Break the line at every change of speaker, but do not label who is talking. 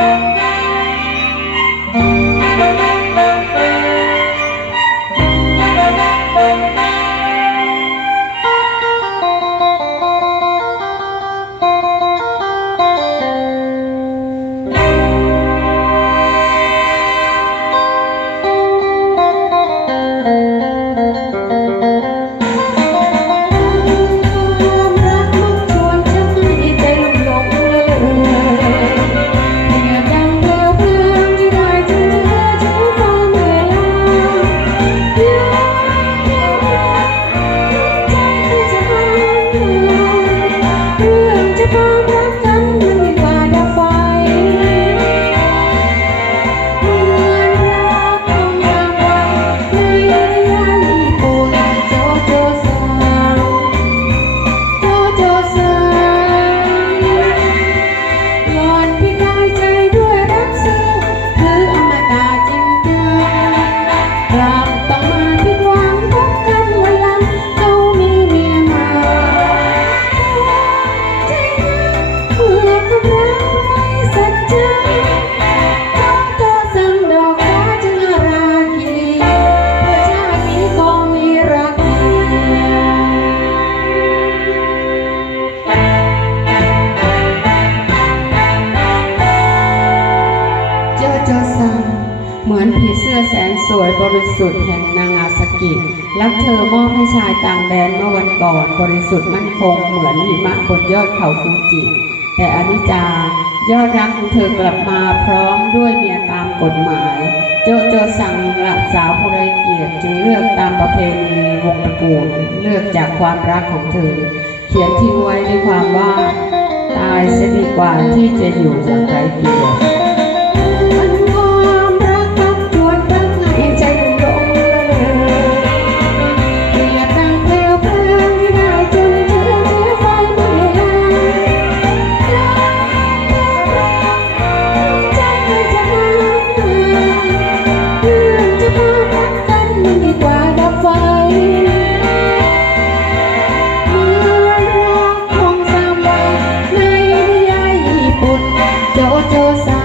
คว ล่อนพิกายใจด้วยรักซึ้งคืออมตะจริงจังราต้องมา สวยบริสุทธิ์แห่งนางาซากิรักเธอมอบให้ชายต่างแดนเมื่อวันก่อน บริสุทธิ์มั่นคงเหมือนหิมะบนยอดเขาฟูจิ แต่อนิจจายอดรักของเธอกลับมาพร้อมด้วยเมียตามกฎหมาย โจโจสั่งหลักสาวผู้ไรเกียรติจึงเลือกตามประเพณีวงตระกูลเลือกจากความรักของเธอ เขียนทิ้งไว้ด้วยความว่า ตายเสียดีกว่าที่จะอยู่อย่างไรเกียรติ Dios.